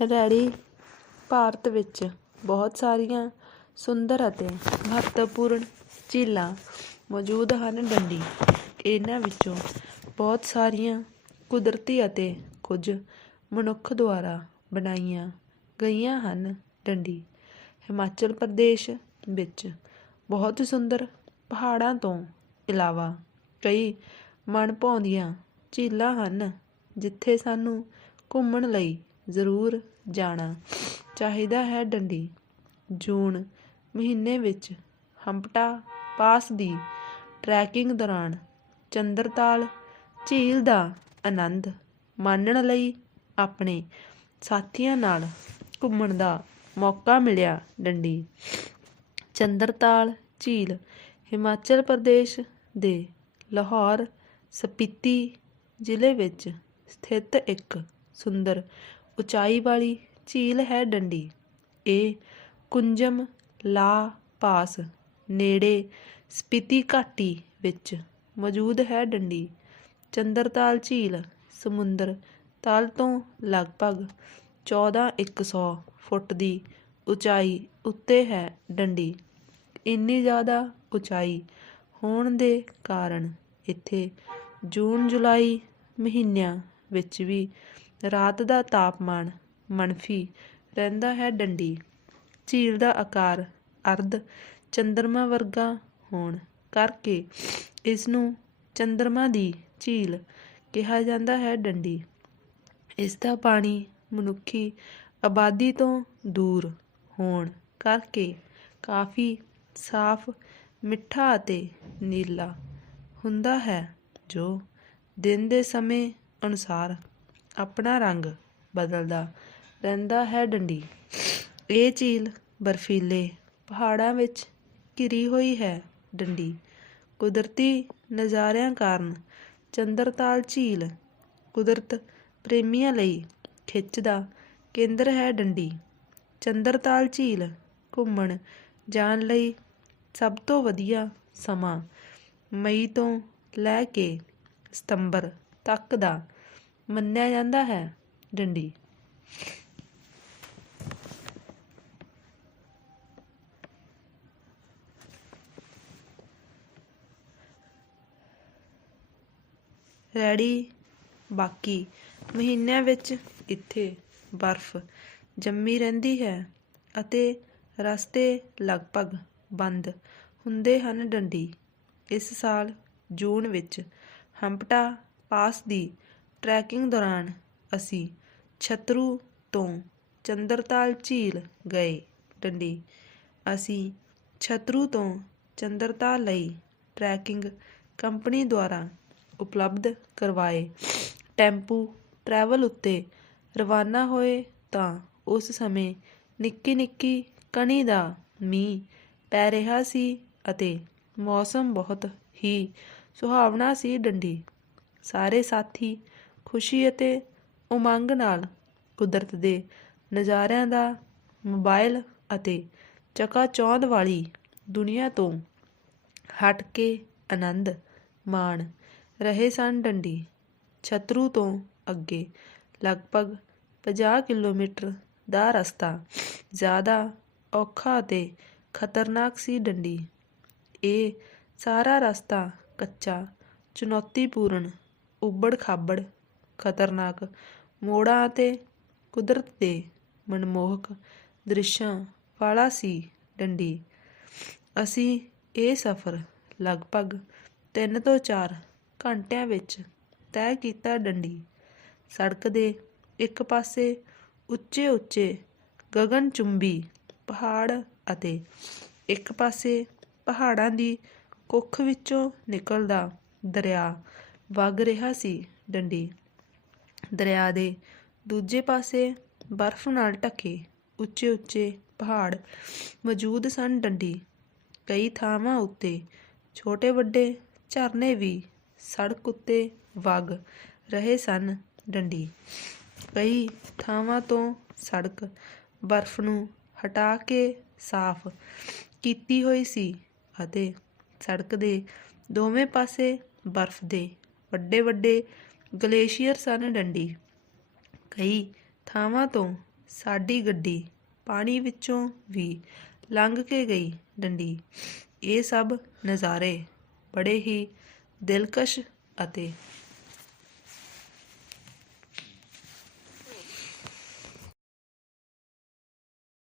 ਰੈੜੀ ਭਾਰਤ ਵਿੱਚ ਬਹੁਤ ਸਾਰੀਆਂ ਸੁੰਦਰ ਅਤੇ ਮਹੱਤਵਪੂਰਨ ਝੀਲਾਂ ਮੌਜੂਦ ਹਨ ਡੰਡੀ। ਇਹਨਾਂ ਵਿੱਚੋਂ ਬਹੁਤ ਸਾਰੀਆਂ ਕੁਦਰਤੀ ਅਤੇ ਕੁਝ ਮਨੁੱਖ ਦੁਆਰਾ ਬਣਾਈਆਂ ਗਈਆਂ ਹਨ ਡੰਡੀ। ਹਿਮਾਚਲ ਪ੍ਰਦੇਸ਼ ਵਿੱਚ ਬਹੁਤ ਸੁੰਦਰ ਪਹਾੜਾਂ ਤੋਂ ਇਲਾਵਾ ਕਈ ਮਨ ਭਾਉਂਦੀਆਂ ਝੀਲਾਂ ਹਨ, ਜਿੱਥੇ ਸਾਨੂੰ ਘੁੰਮਣ ਲਈ ਜ਼ਰੂਰ ਜਾਣਾ। ਚਾਹੀਦਾ ਹੈ ਡੰਡੀ। ਜੂਨ ਮਹੀਨੇ ਵਿੱਚ ਹੰਪਟਾ ਪਾਸ ਦੀ ਟਰੈਕਿੰਗ ਦੌਰਾਨ ਚੰਦਰਤਾਲ ਝੀਲ ਦਾ ਆਨੰਦ ਮਾਣਨ ਲਈ ਆਪਣੇ ਸਾਥੀਆਂ ਨਾਲ ਘੁੰਮਣ ਦਾ ਮੌਕਾ ਮਿਲਿਆ ਡੰਡੀ। ਚੰਦਰਤਾਲ ਝੀਲ ਹਿਮਾਚਲ ਪ੍ਰਦੇਸ਼ ਦੇ ਲਾਹੌਰ, ਸਪੀਤੀ ਜ਼ਿਲ੍ਹੇ ਵਿੱਚ ਸਥਿਤ ਇੱਕ ਸੁੰਦਰ ਉਚਾਈ ਵਾਲੀ ਝੀਲ ਹੈ ਡੰਡੀ। ਇਹ ਕੁੰਜਮ ਲਾ ਪਾਸ ਨੇੜੇ ਸਪੀਤੀ ਘਾਟੀ ਵਿੱਚ ਮੌਜੂਦ ਹੈ ਡੰਡੀ। ਚੰਦਰਤਾਲ ਝੀਲ, ਸਮੁੰਦਰ ਤਲ ਤੋਂ ਲਗਭਗ 14100 ਫੁੱਟ ਦੀ ਉਚਾਈ ਉੱਤੇ ਹੈ ਡੰਡੀ। ਇੰਨੀ ਜ਼ਿਆਦਾ ਉਚਾਈ ਹੋਣ ਦੇ ਕਾਰਨ ਇੱਥੇ ਜੂਨ ਜੁਲਾਈ ਮਹੀਨਿਆਂ ਵਿੱਚ ਵੀ ਰਾਤ ਦਾ ਤਾਪਮਾਨ ਮਨਫੀ, ਰਹਿੰਦਾ ਹੈ ਡੰਡੀ। ਝੀਲ ਦਾ ਆਕਾਰ ਅਰਧ ਚੰਦਰਮਾ ਵਰਗਾ ਹੋਣ ਕਰਕੇ ਇਸ ਨੂੰ ਚੰਦਰਮਾ ਦੀ ਝੀਲ ਕਿਹਾ ਜਾਂਦਾ ਹੈ ਡੰਡੀ। ਇਸ ਦਾ ਪਾਣੀ ਮਨੁੱਖੀ ਆਬਾਦੀ ਤੋਂ ਦੂਰ ਹੋਣ ਕਰਕੇ ਕਾਫੀ ਸਾਫ਼, ਮਿੱਠਾ ਅਤੇ ਨੀਲਾ ਹੁੰਦਾ ਹੈ, ਜੋ ਦਿਨ ਦੇ ਸਮੇਂ ਅਨੁਸਾਰ ਆਪਣਾ ਰੰਗ ਬਦਲਦਾ ਰਹਿੰਦਾ ਹੈ ਡੰਡੀ। ਇਹ ਝੀਲ ਬਰਫੀਲੇ ਪਹਾੜਾਂ ਵਿੱਚ ਘਿਰੀ ਹੋਈ ਹੈ ਡੰਡੀ। ਕੁਦਰਤੀ ਨਜ਼ਾਰਿਆਂ ਕਾਰਨ ਚੰਦਰਤਾਲ ਝੀਲ ਕੁਦਰਤ ਪ੍ਰੇਮੀਆਂ ਲਈ ਖਿੱਚ ਦਾ ਕੇਂਦਰ ਹੈ ਡੰਡੀ। ਚੰਦਰਤਾਲ ਝੀਲ ਘੁੰਮਣ ਜਾਣ ਲਈ ਸਭ ਤੋਂ ਵਧੀਆ ਸਮਾਂ ਮਈ ਤੋਂ ਲੈ ਕੇ ਸਤੰਬਰ ਤੱਕ ਦਾ ਮੰਨਿਆ ਜਾਂਦਾ ਹੈ, ਡੰਡੀ। ਰੈੜੀ ਬਾਕੀ ਮਹੀਨਿਆਂ ਵਿੱਚ ਇੱਥੇ ਬਰਫ਼ ਜੰਮੀ ਰਹਿੰਦੀ ਹੈ ਅਤੇ ਰਸਤੇ ਲਗਭਗ ਬੰਦ ਹੁੰਦੇ ਹਨ, ਡੰਡੀ। ਇਸ ਸਾਲ ਜੂਨ ਵਿੱਚ ਹੰਪਟਾ ਪਾਸ ਦੀ ਟਰੈਕਿੰਗ ਦੌਰਾਨ ਅਸੀਂ ਛਤਰੂ ਤੋਂ ਚੰਦਰਤਾਲ ਝੀਲ ਗਏ। ਡੰਡੀ, ਅਸੀਂ ਛਤਰੂ ਤੋਂ ਚੰਦਰਤਾਲ ਲਈ ਟਰੈਕਿੰਗ ਕੰਪਨੀ ਦੁਆਰਾ ਉਪਲਬਧ ਕਰਵਾਏ। ਟੈਂਪੂ ਟਰੈਵਲ ਉੱਤੇ ਰਵਾਨਾ ਹੋਏ ਤਾਂ ਉਸ ਸਮੇਂ ਨਿੱਕੀ ਨਿੱਕੀ ਕਣੀ ਦਾ ਮੀਂਹ ਪੈ ਰਿਹਾ ਸੀ ਅਤੇ ਮੌਸਮ ਬਹੁਤ ਹੀ ਸੁਹਾਵਣਾ ਸੀ। ਡੰਡੀ, ਸਾਰੇ ਸਾਥੀ ਖੁਸ਼ੀ ਅਤੇ ਉਮੰਗ ਨਾਲ ਕੁਦਰਤ ਦੇ ਨਜ਼ਾਰਿਆਂ ਦਾ ਮੋਬਾਈਲ ਅਤੇ ਚਕਾ ਚੌਂਦ ਵਾਲੀ ਦੁਨੀਆ ਤੋਂ ਹਟ ਕੇ ਆਨੰਦ ਮਾਣ ਰਹੇ ਸਨ ਡੰਡੀ। ਛਤਰੂ ਤੋਂ ਅੱਗੇ ਲਗਭਗ 50 ਕਿਲੋਮੀਟਰ ਦਾ ਰਸਤਾ ਜ਼ਿਆਦਾ ਔਖਾ ਅਤੇ ਖਤਰਨਾਕ ਸੀ ਡੰਡੀ। ਇਹ ਸਾਰਾ ਰਸਤਾ ਕੱਚਾ, ਚੁਣੌਤੀਪੂਰਨ ਉਬੜ ਖਾਬੜ ਖਤਰਨਾਕ। ਮੋੜਾਂ ਅਤੇ ਕੁਦਰਤ ਦੇ ਮਨਮੋਹਕ ਦ੍ਰਿਸ਼ਾਂ ਵਾਲਾ ਸੀ ਡੰਡੀ। ਅਸੀਂ ਇਹ ਸਫ਼ਰ ਲਗਭਗ 3 ਤੋਂ 4 ਘੰਟਿਆਂ ਵਿੱਚ ਤੈਅ ਕੀਤਾ ਡੰਡੀ। ਸੜਕ ਦੇ ਇੱਕ ਪਾਸੇ ਉੱਚੇ ਉੱਚੇ ਗਗਨਚੁੰਬੀ ਪਹਾੜ ਅਤੇ ਇੱਕ ਪਾਸੇ ਪਹਾੜਾਂ ਦੀ ਕੁੱਖ ਵਿੱਚੋਂ ਨਿਕਲਦਾ ਦਰਿਆ ਵਗ ਰਿਹਾ ਸੀ ਡੰਡੀ। ਦਰਿਆ ਦੇ ਦੂਜੇ ਪਾਸੇ ਬਰਫ਼ ਨਾਲ ਢਕੇ ਉੱਚੇ ਉੱਚੇ ਪਹਾੜ ਮੌਜੂਦ ਸਨ ਡੰਡੀ। ਕਈ ਥਾਵਾਂ ਉੱਤੇ ਛੋਟੇ ਵੱਡੇ ਝਰਨੇ ਵੀ ਸੜਕ ਉੱਤੇ ਵਗ ਰਹੇ ਸਨ ਡੰਡੀ। ਕਈ ਥਾਵਾਂ ਤੋਂ ਸੜਕ ਬਰਫ਼ ਨੂੰ ਹਟਾ ਕੇ ਸਾਫ਼ ਕੀਤੀ ਹੋਈ ਸੀ ਅਤੇ ਸੜਕ ਦੇ ਦੋਵੇਂ ਪਾਸੇ ਬਰਫ਼ ਦੇ ਵੱਡੇ ਵੱਡੇ ਗਲੇਸ਼ੀਅਰ ਸਨ ਡੰਡੀ। ਕਈ ਥਾਵਾਂ ਤੋਂ ਸਾਡੀ ਗੱਡੀ ਪਾਣੀ ਵਿੱਚੋਂ ਵੀ ਲੰਘ ਕੇ ਗਈ ਡੰਡੀ। ਇਹ ਸਭ ਨਜ਼ਾਰੇ ਬੜੇ ਹੀ ਦਿਲਕਸ਼ ਅਤੇ